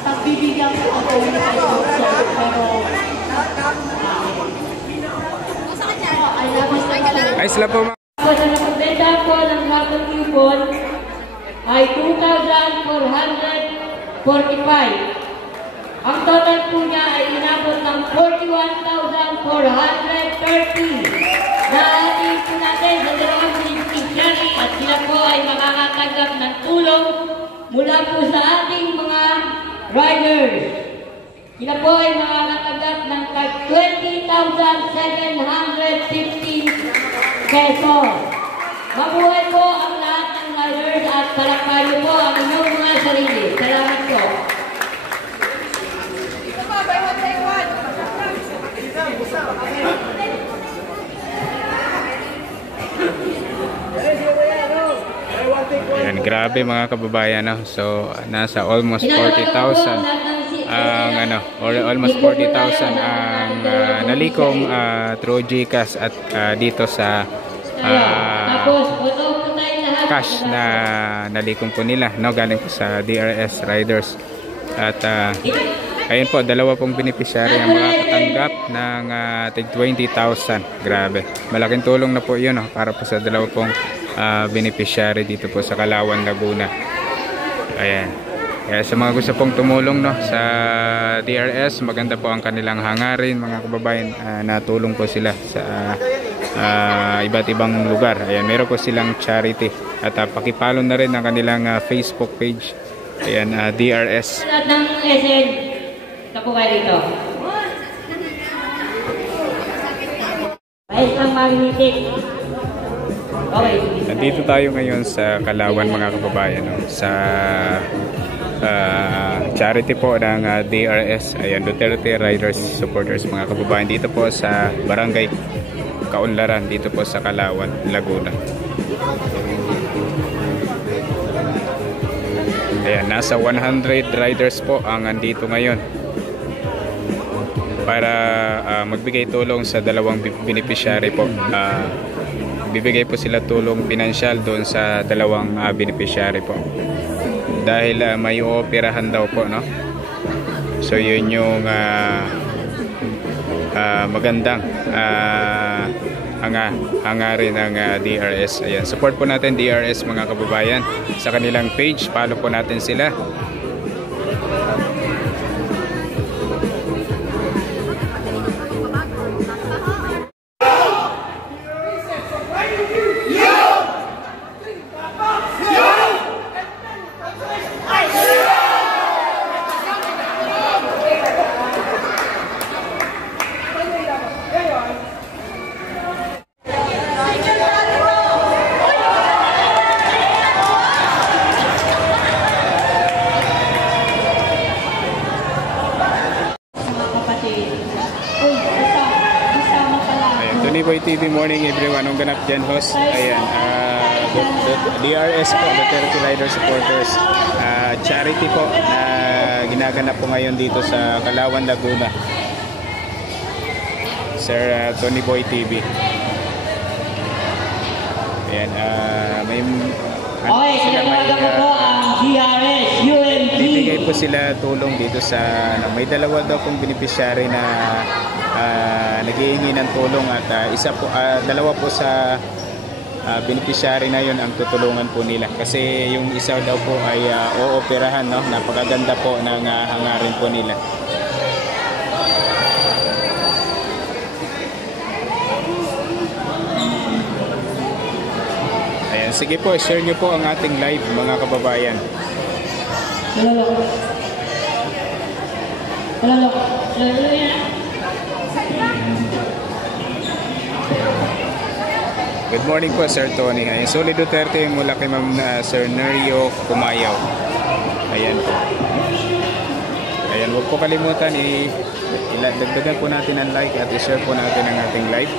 Pagbibigyan ko ako ng ay sila po. Sa nakabenta po ng bagong coupon ay 2,445. Ang total po niya ay inabot ng 41,430 na ating po natin sa dalawang beneficiary at sila po ay makakatanggap ng tulong mula po sa ating mga riders. Sila po ay makakatanggap ng 20,750 pesos. Mabuhay po ang lahat ng riders at palakpakan niyo po ang inyong mga sarili. Salamat po. Ayan, grabe mga kababayan, no? So nasa almost 40,000 ang almost 40,000 ang nalikom through GCash at dito sa cash na nalikom po nila, no, galing po sa DRS riders. At ayun po, dalawa pong beneficiary ang makakatanggap ng tig 20,000. Grabe, malaking tulong na po yun, no, para po sa dalawa pong beneficiary dito po sa Kalawan, Laguna. Ayan, kaya sa mga gusto pong tumulong, no, sa DRS, maganda po ang kanilang hangarin mga kababayan, na tulong po sila sa iba't ibang lugar. Ayan, meron po silang charity at pakipollow na rin ang kanilang Facebook page. Ayan, DRS. Lahat ng SN na po kayo dito. Ayos lang magnitik. Okay. Nandito tayo ngayon sa Kalawan mga kababayan, no, sa charity po ng DRS. Ayan, Duterte Riders Supporters mga kababayan, dito po sa Barangay Kaunlaran, dito po sa Kalawan, Laguna. Ayan, nasa 100 riders po ang andito ngayon para magbigay tulong sa dalawang beneficiary po. Bibigay po sila tulong pinansyal doon sa dalawang beneficiary po dahil may ooperahan daw po, no? So yun yung magandang hangarin ng DRS. Ayan, support po natin DRS mga kababayan sa kanilang page, follow po natin sila. TV morning everyone, ang ganap dyan host. Ayan, DRS po, Duterte Rider Supporters, charity po na ginaganap po ngayon dito sa Kalawan, Laguna. Sir Tony Boy TV. Ayan, may DRS UMG. bibigay po sila tulong dito sa may dalawa daw pong beneficiary na naghihingi ng tulong at dalawa po sa beneficiary na yun ang tutulungan po nila kasi yung isa daw po ay ooperahan, no? Napakaganda po ng hangarin po nila. Ayan, sige po, share nyo po ang ating live mga kababayan. Lalo. Lalo yan. Good morning po, Sir Tony. Ay, Solid Duterte mula kay Ma'am Sir Nerio Kumayaw. Ayan po. Ayan, huwag po kalimutan dagdagan po natin ang like at i-share po natin ang ating live